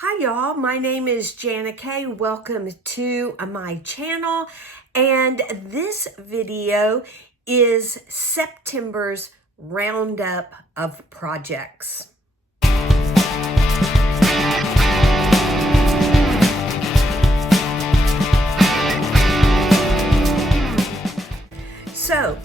Hi y'all, my name is Jana Kay. Welcome to my channel, and this video is September's roundup of projects. So,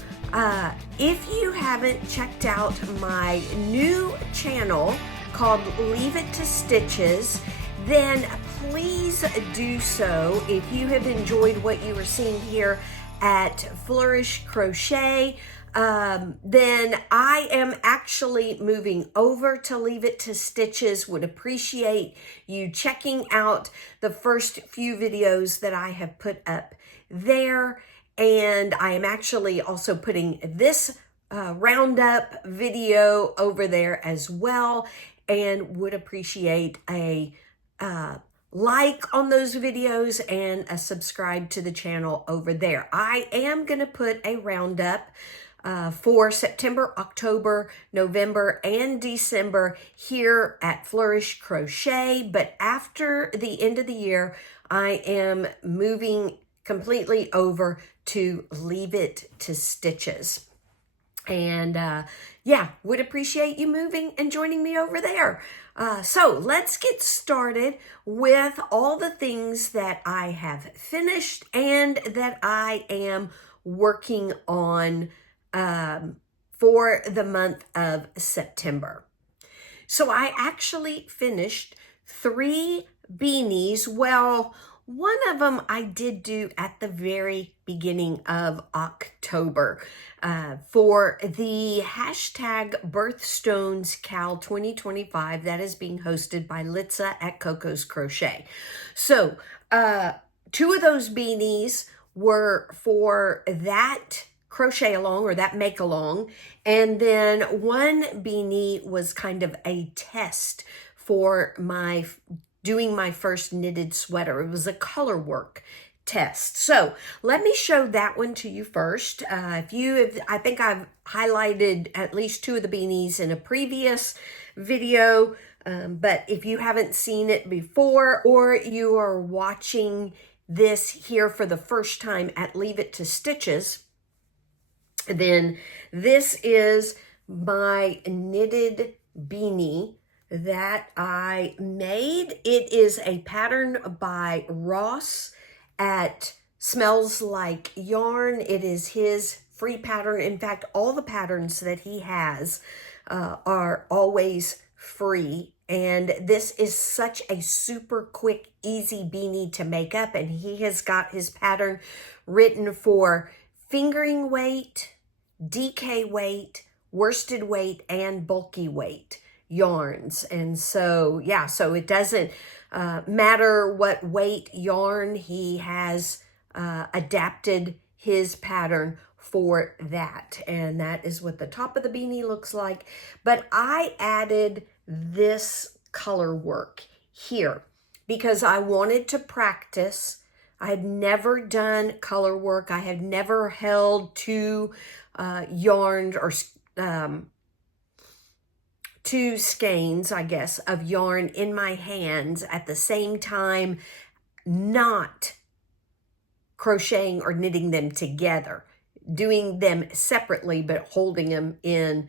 if you haven't checked out my new channel called Leave It to Stitches, then please do so. If you have enjoyed what you are seeing here at Flourish Crochet, then I am actually moving over to Leave It to Stitches. Would appreciate you checking out the first few videos that I have put up there. And I am actually also putting this roundup video over there as well, and would appreciate a like on those videos and a subscribe to the channel over there. I am going to put a roundup for September, October, November, and December here at Flourish Crochet, but after the end of the year, I am moving completely over to Leave It to Stitches. And yeah, would appreciate you moving and joining me over there. So let's get started with all the things that I have finished and that I am working on for the month of September. So I actually finished 3 beanies. Well, one of them I did do at the very beginning of October for the hashtag Birthstones Cal 2025 that is being hosted by Litza at Coco's Crochet. So 2 of those beanies were for that crochet along or that make along, and then one beanie was kind of a test for my doing my first knitted sweater. It was a color work test. So let me show that one to you first. I think I've highlighted at least 2 of the beanies in a previous video, but if you haven't seen it before, or you are watching this here for the first time at Leave It to Stitches, then this is my knitted beanie that I made. It is a pattern by Ross at Smells Like Yarn. It is his free pattern. In fact, all the patterns that he has are always free. And this is such a super quick, easy beanie to make up. And he has got his pattern written for fingering weight, DK weight, worsted weight, and bulky weight yarns. And so yeah, so it doesn't matter what weight yarn. He has adapted his pattern for that, and that is what the top of the beanie looks like. But I added this color work here because I wanted to practice. I had never done color work. I had never held 2 yarns or 2 skeins, I guess, of yarn in my hands at the same time, not crocheting or knitting them together, doing them separately, but holding them in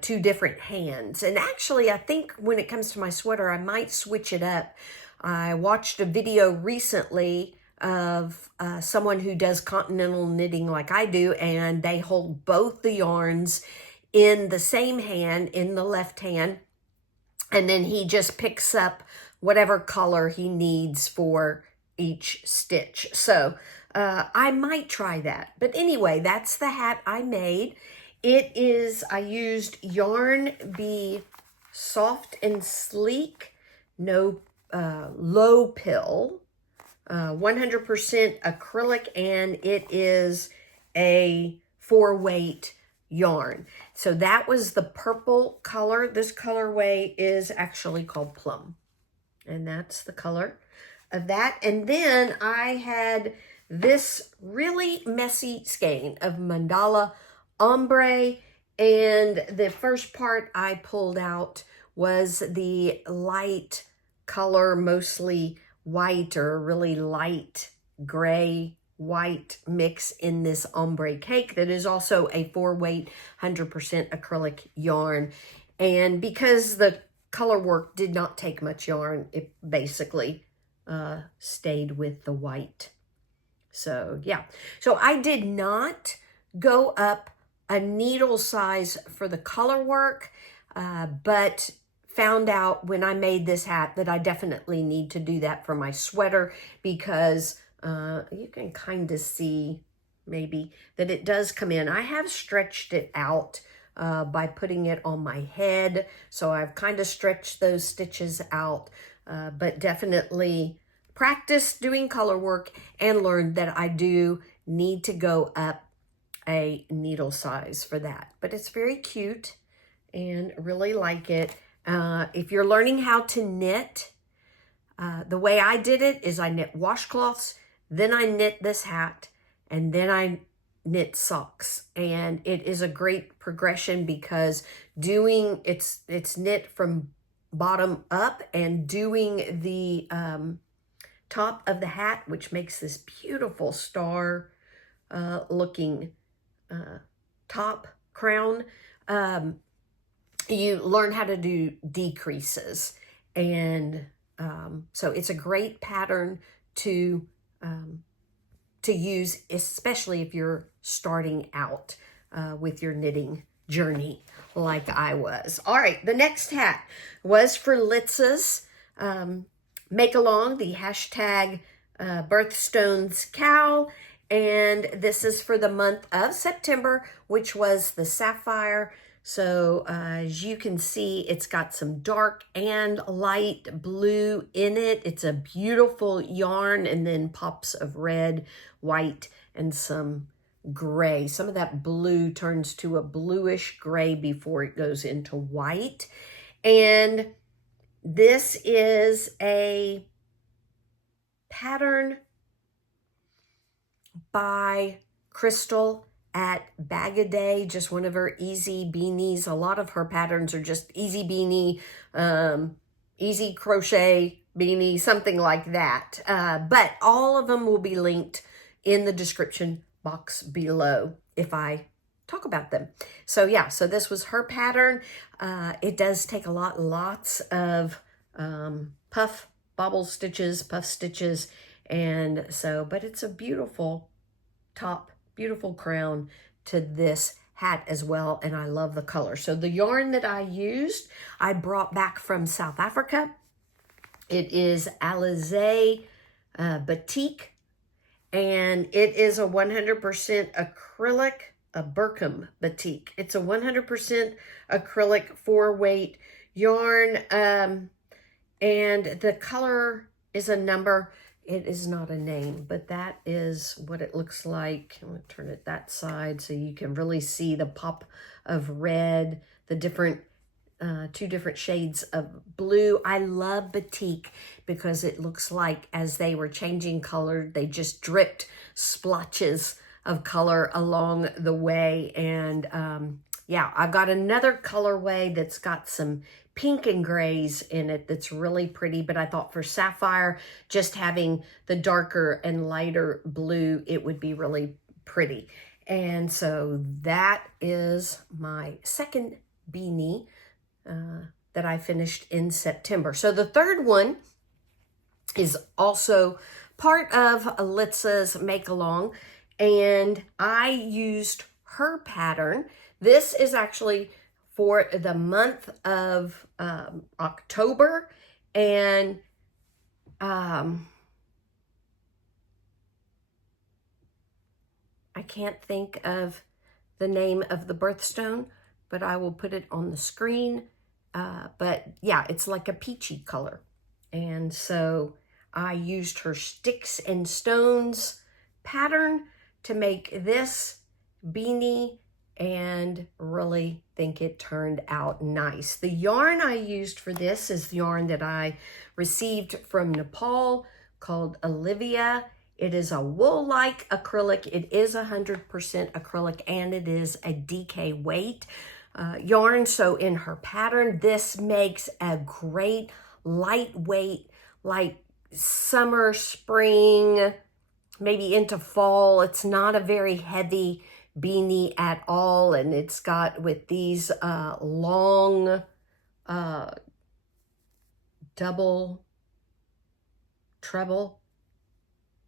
2 different hands. And actually, I think when it comes to my sweater, I might switch it up. I watched a video recently of someone who does continental knitting like I do, and they hold both the yarns in the same hand, in the left hand, and then he just picks up whatever color he needs for each stitch. So I might try that. But anyway, that's the hat I made. It is, I used Yarn Be Soft and Sleek, no low pill, 100% acrylic, and it is a 4-weight yarn. So that was the purple color. This colorway is actually called Plum, and that's the color of that. And then I had this really messy skein of Mandala Ombre, and the first part I pulled out was the light color, mostly white or really light gray white mix in this ombre cake that is also a 4-weight 100% acrylic yarn. And because the color work did not take much yarn, it basically stayed with the white. So yeah, so I did not go up a needle size for the color work, but found out when I made this hat that I definitely need to do that for my sweater, because you can kind of see maybe that it does come in. I have stretched it out by putting it on my head, so I've kind of stretched those stitches out, but definitely practiced doing color work and learned that I do need to go up a needle size for that. But it's very cute and really like it. If you're learning how to knit, the way I did it is I knit washcloths, then I knit this hat, and then I knit socks. And it is a great progression because doing it's knit from bottom up, and doing the top of the hat, which makes this beautiful star looking top crown. You learn how to do decreases, and so it's a great pattern to use, especially if you're starting out with your knitting journey like I was. All right, the next hat was for Litz's Make Along, the hashtag Birthstones Cow, and this is for the month of September, which was the sapphire. So as you can see, it's got some dark and light blue in it. It's a beautiful yarn, and then pops of red, white, and some gray. Some of that blue turns to a bluish gray before it goes into white. And this is a pattern by Crystal at Bag-A-Day, just one of her easy beanies. A lot of her patterns are just easy beanie, easy crochet beanie, something like that. But all of them will be linked in the description box below if I talk about them. So yeah, so this was her pattern. It does take lots of puff stitches, and so, but it's a beautiful top, beautiful crown to this hat as well, and I love the color. So the yarn that I used, I brought back from South Africa. It is Alizé Batik, and it is a 100% acrylic, a Burkham Batik. It's a 100% acrylic 4-weight yarn, and the color is a number. It is not a name, but that is what it looks like. I'm going to turn it that side so you can really see the pop of red, the different, 2 different shades of blue. I love batik because it looks like as they were changing color, they just dripped splotches of color along the way. And yeah, I've got another colorway that's got some pink and grays in it that's really pretty, but I thought for sapphire, just having the darker and lighter blue, it would be really pretty. And so that is my second beanie that I finished in September. So the third one is also part of Litz's Make Along, and I used her pattern. This is actually for the month of October, and I can't think of the name of the birthstone, but I will put it on the screen. But yeah, it's like a peachy color. And so I used her Sticks and Stones pattern to make this beanie, and really think it turned out nice. The yarn I used for this is the yarn that I received from Nepal called Olivia. It is a wool-like acrylic. It is 100% acrylic, and it is a DK weight yarn. So in her pattern, this makes a great lightweight, like summer, spring, maybe into fall. It's not a very heavy beanie at all, and it's got with these long double treble,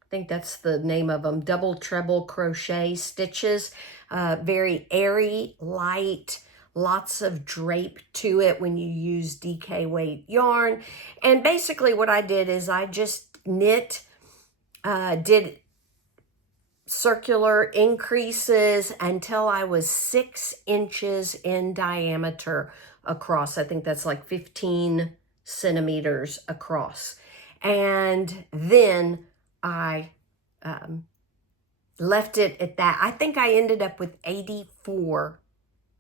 I think that's the name of them, double treble crochet stitches. Very airy, light, lots of drape to it when you use DK weight yarn. And basically what I did is I just knit, did circular increases until I was 6 inches in diameter across. I think that's like 15 centimeters across. And then I left it at that. I think I ended up with 84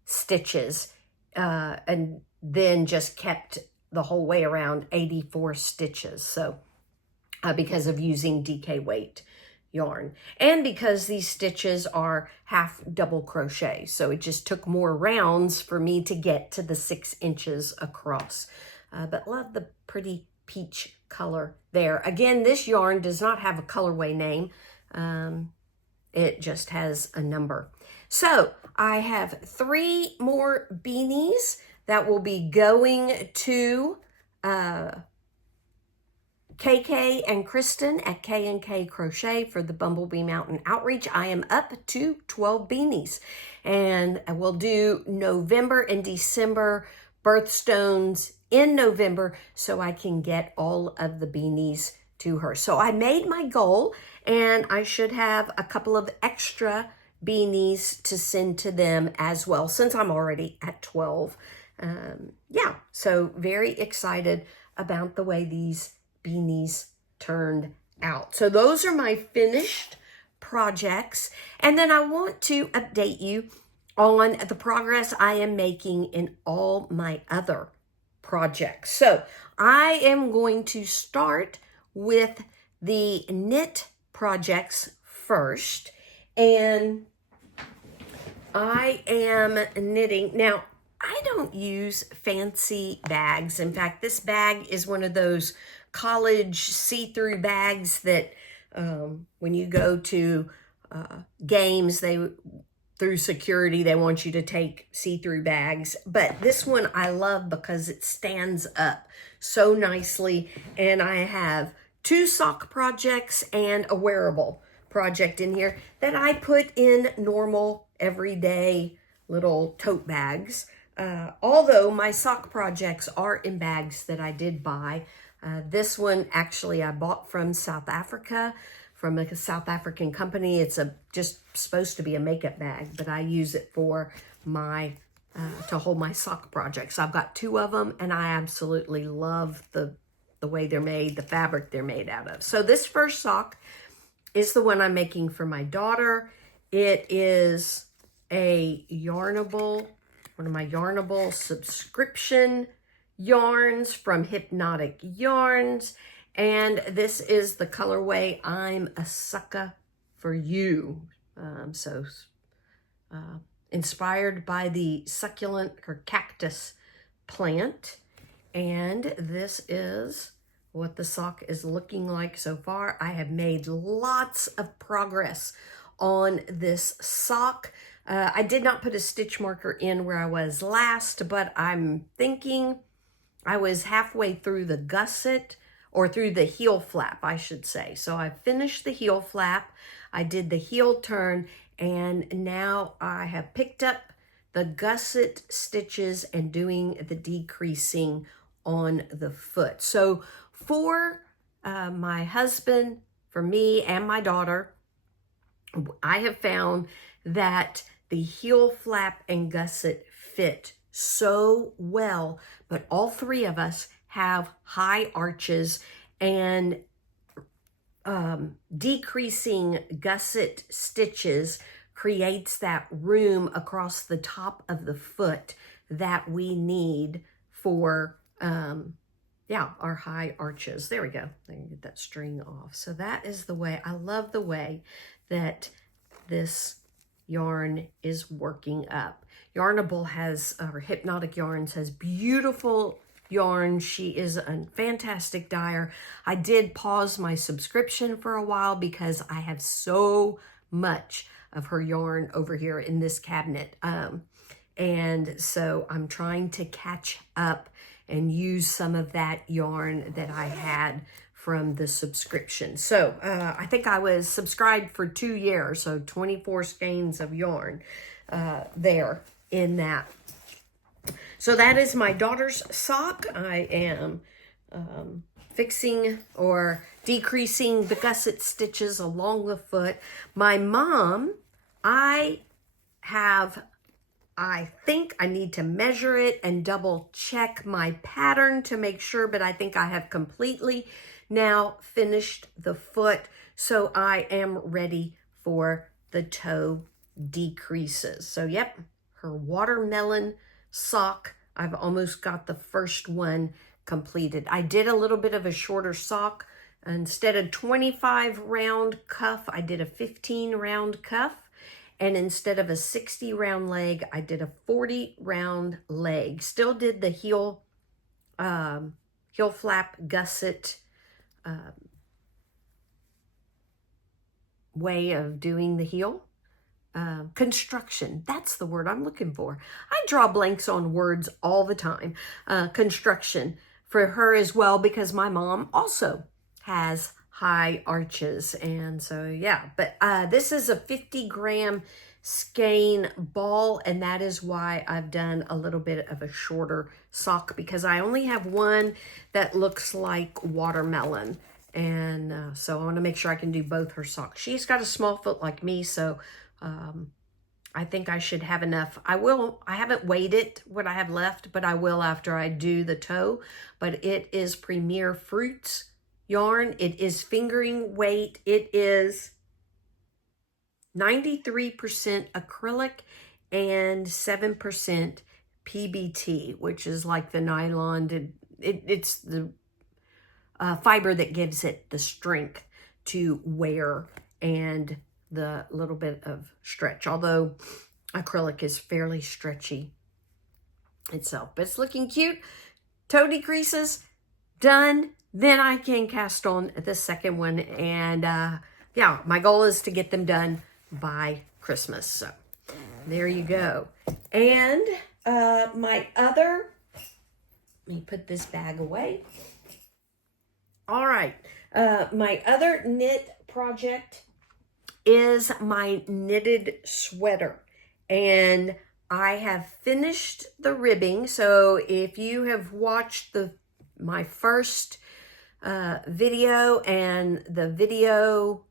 stitches and then just kept the whole way around 84 stitches. So because of using DK weight yarn and because these stitches are half double crochet. So it just took more rounds for me to get to the 6 inches across. But love the pretty peach color there. Again, this yarn does not have a colorway name. It just has a number. So I have 3 more beanies that will be going to KK and Kristen at K&K Crochet for the Bumblebee Mountain Outreach. I am up to 12 beanies, and I will do November and December birthstones in November so I can get all of the beanies to her. So I made my goal, and I should have a couple of extra beanies to send to them as well, since I'm already at 12. Yeah, so very excited about the way these beanies turned out. So those are my finished projects. And then I want to update you on the progress I am making in all my other projects. So I am going to start with the knit projects first. And I am knitting. Now, I don't use fancy bags. In fact, this bag is one of those college see-through bags that when you go to games, through security, they want you to take see-through bags. But this one I love because it stands up so nicely. And I have 2 sock projects and a wearable project in here that I put in normal, everyday little tote bags. Although my sock projects are in bags that I did buy. This one actually I bought from South Africa, from a South African company. It's just supposed to be a makeup bag, but I use it for my to hold my sock projects. I've got 2 of them, and I absolutely love the way they're made, the fabric they're made out of. So this first sock is the one I'm making for my daughter. It is a Yarnable, one of my Yarnable subscription yarns from Hypnotic Yarns. And this is the colorway I'm a Sucker for You. Inspired by the succulent or cactus plant. And this is what the sock is looking like so far. I have made lots of progress on this sock. I did not put a stitch marker in where I was last, but I'm thinking I was halfway through the gusset, or through the heel flap, I should say. So I finished the heel flap, I did the heel turn, and now I have picked up the gusset stitches and doing the decreasing on the foot. So for my husband, for me and my daughter, I have found that the heel flap and gusset fit so well, but all 3 of us have high arches, and decreasing gusset stitches creates that room across the top of the foot that we need for our high arches. There we go. I can get that string off. So that is the way. I love the way that this yarn is working up. Yarnable has, or Hypnotic Yarns has beautiful yarn. She is a fantastic dyer. I did pause my subscription for a while because I have so much of her yarn over here in this cabinet. And so I'm trying to catch up and use some of that yarn that I had from the subscription. So I think I was subscribed for 2 years, so 24 skeins of yarn there in that. So that is my daughter's sock. I am fixing or decreasing the gusset stitches along the foot. My mom, I think I need to measure it and double check my pattern to make sure, but I think I have completely now finished the foot. So I am ready for the toe decreases. So yep, her watermelon sock, I've almost got the first one completed. I did a little bit of a shorter sock. Instead of 25 round cuff, I did a 15 round cuff. And instead of a 60 round leg, I did a 40 round leg. Still did the heel flap gusset way of doing the heel. Construction, that's the word I'm looking for. I draw blanks on words all the time. Construction for her as well, because my mom also has high arches. And so, yeah, but this is a 50-gram skein ball, and that is why I've done a little bit of a shorter sock, because I only have one that looks like watermelon. And so I want to make sure I can do both her socks. She's got a small foot like me, so I think I should have enough. I haven't weighed it, what I have left, but I will after I do the toe. But it is Premier Fruits yarn. It is fingering weight. It is 93% acrylic and 7% PBT, which is like the nylon. It's the fiber that gives it the strength to wear and the little bit of stretch, although acrylic is fairly stretchy itself. But it's looking cute. Toe decreases done. Then I can cast on the second one. And yeah, my goal is to get them done by Christmas. So there you go. And my other, let me put this bag away. All right. My other knit project is my knitted sweater, and I have finished the ribbing. So if you have watched my first video and the video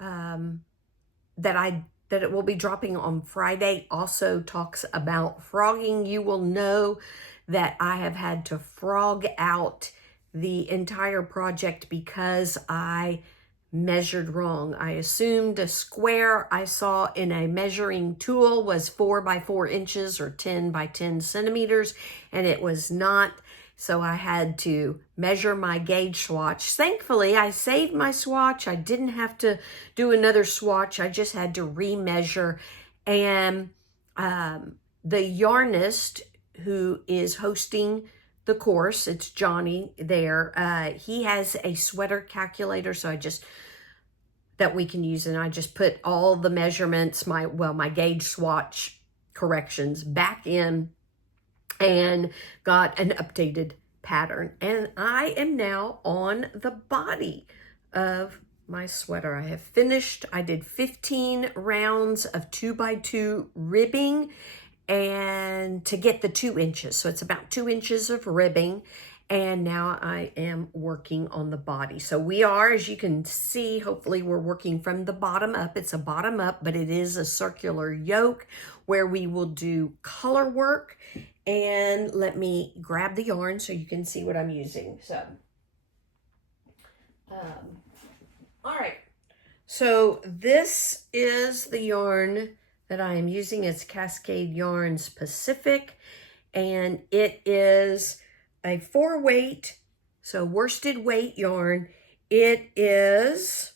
that it will be dropping on Friday also talks about frogging, you will know that I have had to frog out the entire project because I measured wrong. I assumed a square I saw in a measuring tool was 4 by 4 inches or 10 by 10 centimeters, and it was not. So I had to measure my gauge swatch. Thankfully, I saved my swatch. I didn't have to do another swatch. I just had to remeasure. And the yarnist who is hosting the course, it's Johnny there, he has a sweater calculator, so that we can use, and I just put all the measurements, my gauge swatch corrections back in and got an updated pattern. And I am now on the body of my sweater. I have finished. I did 15 rounds of 2x2 ribbing and to get the 2 inches. So it's about 2 inches of ribbing. And now I am working on the body. So we are, as you can see, hopefully we're working from the bottom up. It's a bottom up, but it is a circular yoke where we will do color work. And let me grab the yarn so you can see what I'm using. So, all right. So this is the yarn that I am using. It's Cascade Yarns Pacific, and it is a 4-weight, so worsted weight yarn. It is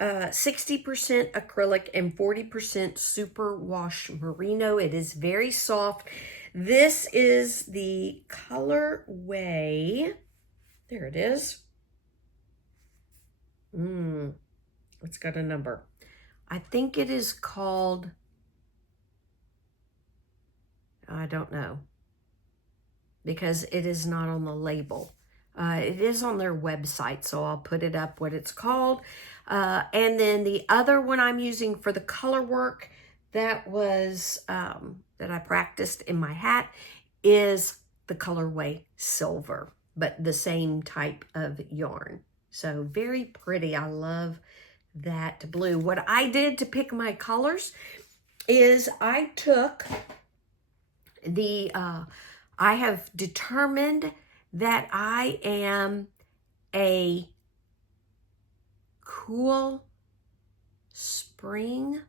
60% acrylic and 40% superwash merino. It is very soft. This is the colorway. There it is. It's got a number. I think it is called, I don't know, because it is not on the label. It is on their website, so I'll put it up what it's called. And then the other one I'm using for the color work that was, that I practiced in my hat is the colorway Silver, but the same type of yarn. So very pretty. I love that blue. What I did to pick my colors is I took the, I have determined that I am a cool spring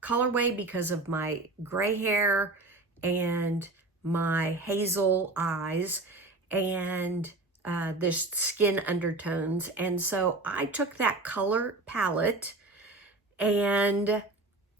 colorway because of my gray hair and my hazel eyes and the skin undertones. And so I took that color palette and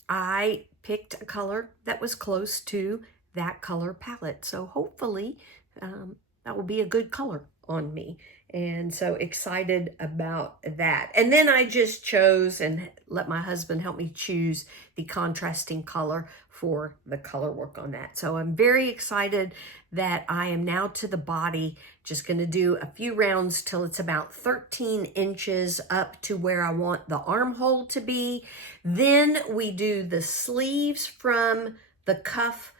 I picked a color that was close to that color palette. So hopefully that will be a good color on me. And so excited about that. And then I just chose and let my husband help me choose the contrasting color for the color work on that. So I'm very excited that I am now to the body, just going to do a few rounds till it's about 13 inches up to where I want the armhole to be. Then we do the sleeves from the cuff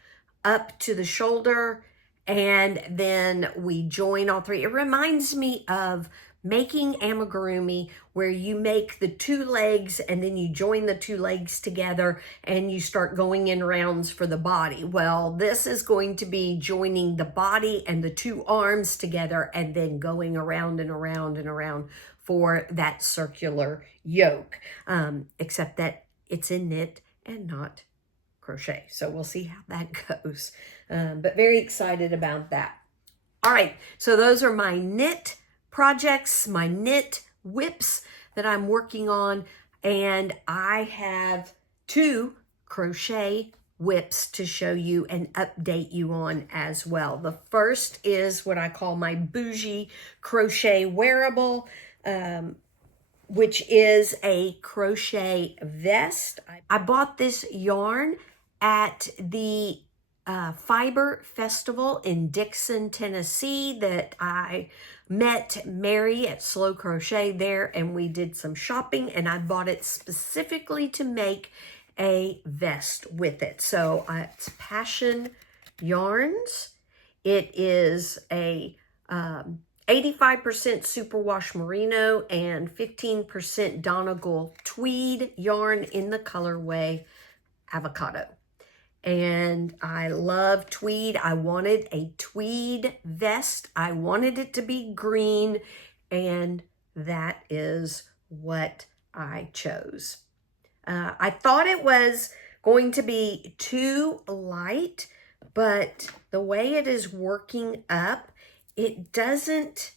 up to the shoulder, and then we join all three. It reminds me of making amigurumi, where you make the two legs and then you join the two legs together and you start going in rounds for the body. Well, this is going to be joining the body and the two arms together and then going around and around and around for that circular yoke, except that it's in knit and not crochet. So we'll see how that goes. But very excited about that. All right, so those are my knit projects, my knit whips that I'm working on, and I have 2 crochet whips to show you and update you on as well. The first is what I call my bougie crochet wearable, which is a crochet vest. I bought this yarn at the Fiber Festival in Dixon, Tennessee, that I met Mary at Slow Crochet there, and we did some shopping, and I bought it specifically to make a vest with it. So it's Passion Yarns. It is a 85% superwash merino and 15% Donegal tweed yarn in the colorway Avocado. And I love tweed. I wanted a tweed vest. I wanted it to be green, and that is what I chose. I thought it was going to be too light, but the way it is working up, it doesn't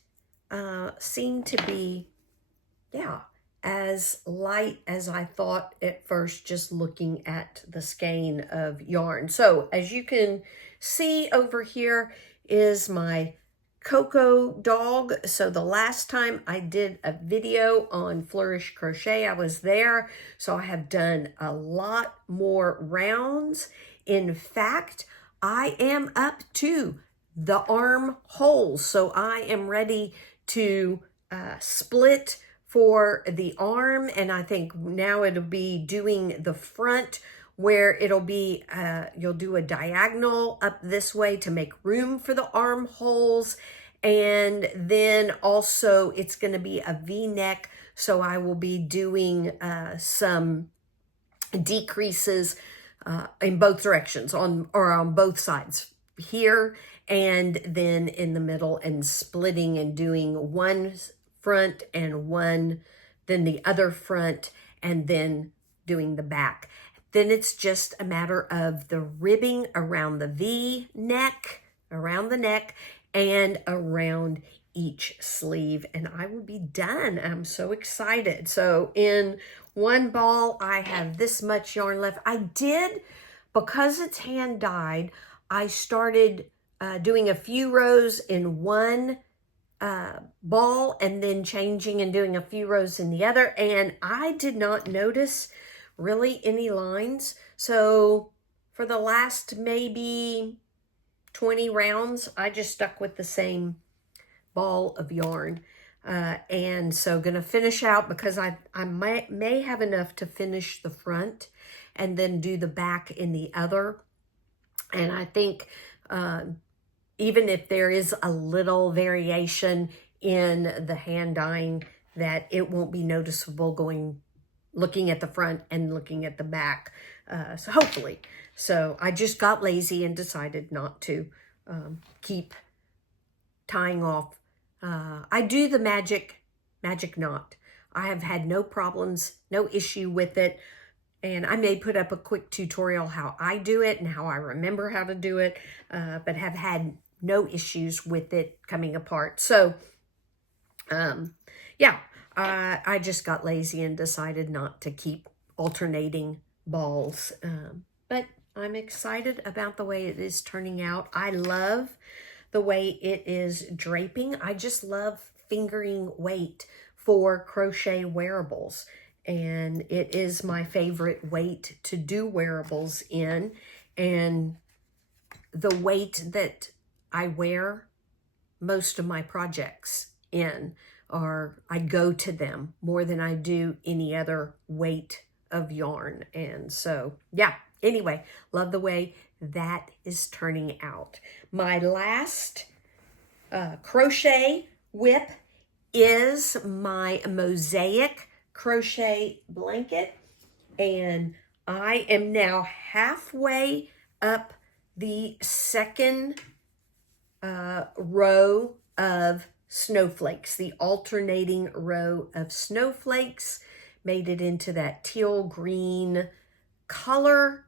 seem to be, as light as I thought at first, just looking at the skein of yarn. So as you can see over here is my Cocoa dog. So the last time I did a video on Flourish Crochet, I was there. So I have done a lot more rounds. In fact, I am up to the armholes. So I am ready to split for the arm, and I think now it'll be doing the front, where it'll be, you'll do a diagonal up this way to make room for the armholes, and then also it's going to be a V-neck, so I will be doing some decreases in both directions, on both sides here and then in the middle, and splitting and doing one front and one, then the other front, and then doing the back. Then it's just a matter of the ribbing around the V neck, around the neck, and around each sleeve, and I will be done. I'm so excited. So in one ball, I have this much yarn left. I did, because it's hand dyed, I started doing a few rows in one ball and then changing and doing a few rows in the other, and I did not notice really any lines. So for the last maybe 20 rounds, I just stuck with the same ball of yarn. And so gonna finish out, because I may have enough to finish the front and then do the back in the other. And I think even if there is a little variation in the hand dyeing, that it won't be noticeable looking at the front and looking at the back. So hopefully. So I just got lazy and decided not to keep tying off. I do the magic knot. I have had no problems, no issue with it. And I may put up a quick tutorial how I do it and how I remember how to do it, but have had no issues with it coming apart. So, yeah, I just got lazy and decided not to keep alternating balls. But I'm excited about the way it is turning out. I love the way it is draping. I just love fingering weight for crochet wearables. And it is my favorite weight to do wearables in. And the weight that I wear most of my projects in, or I go to them more than I do any other weight of yarn. And so, yeah, anyway, love the way that is turning out. My last crochet whip is my mosaic crochet blanket, and I am now halfway up the second row of snowflakes, the alternating row of snowflakes. Made it into that teal green color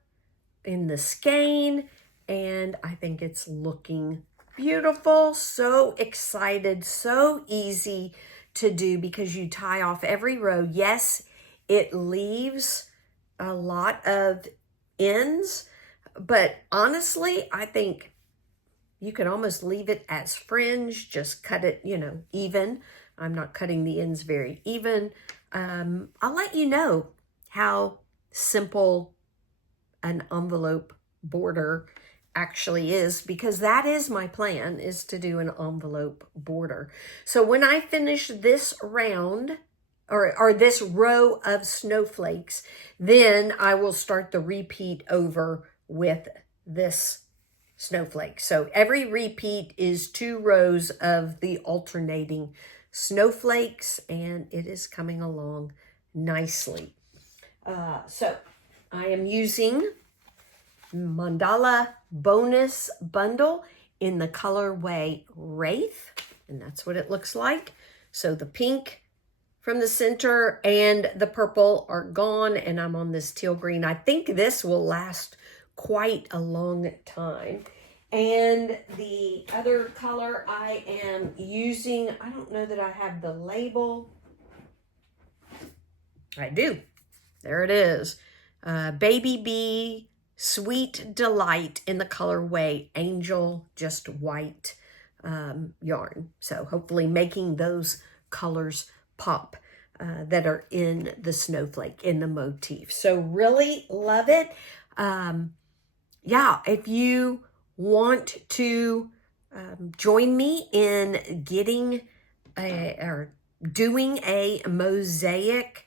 in the skein, and I think it's looking beautiful. So excited, so easy to do because you tie off every row. Yes, it leaves a lot of ends, but honestly, I think you could almost leave it as fringe, just cut it, even. I'm not cutting the ends very even. I'll let you know how simple an envelope border actually is, because that is my plan, is to do an envelope border. So when I finish this round or this row of snowflakes, then I will start the repeat over with this snowflake. So every repeat is 2 rows of the alternating snowflakes, and it is coming along nicely. So I am using Mandala Bonus Bundle in the colorway Wraith, and that's what it looks like. So the pink from the center and the purple are gone, and I'm on this teal green. I think this will last quite a long time. And the other color I am using, I don't know that I have the label. I do. There it is. Baby Bee Sweet Delight in the colorway Angel Just White yarn. So hopefully making those colors pop that are in the snowflake, in the motif. So really love it. Yeah, if you want to join me in getting or doing a mosaic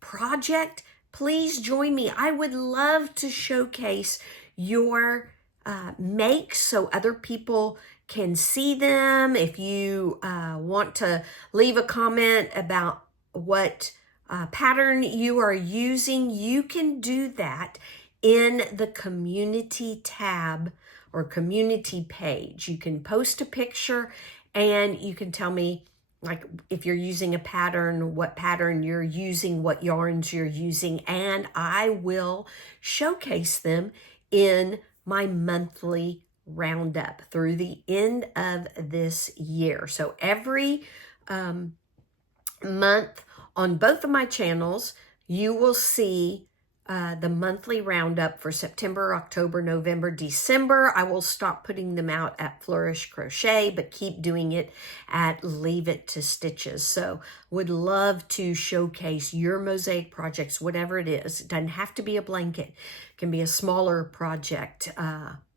project, please join me. I would love to showcase your makes so other people can see them. If you want to leave a comment about what pattern you are using, you can do that in the community tab or community page. You can post a picture and you can tell me, like, if you're using a pattern, what pattern you're using, what yarns you're using, and I will showcase them in my monthly Roundup through the end of this year. So every month on both of my channels, you will see the monthly roundup for September, October, November, December. I will stop putting them out at Flourish Crochet, but keep doing it at Leave It to Stitches. So would love to showcase your mosaic projects, whatever it is. It doesn't have to be a blanket. It can be a smaller project,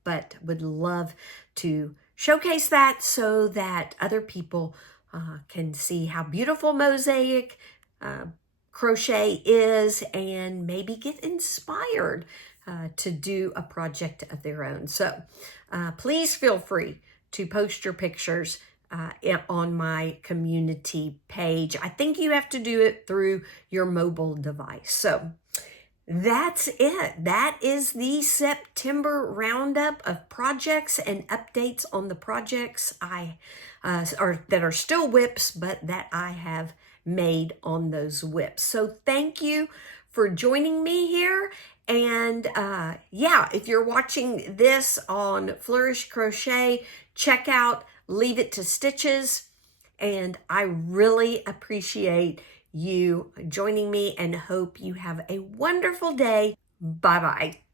but would love to showcase that so that other people can see how beautiful mosaic crochet is and maybe get inspired to do a project of their own. So please feel free to post your pictures on my community page. I think you have to do it through your mobile device. So that's it. That is the September roundup of projects and updates on the projects that are still whips, but that I have made on those whips. So thank you for joining me here. And yeah, if you're watching this on Flourish Crochet, check out Leave It to Stitches. And I really appreciate you joining me and hope you have a wonderful day. Bye-bye.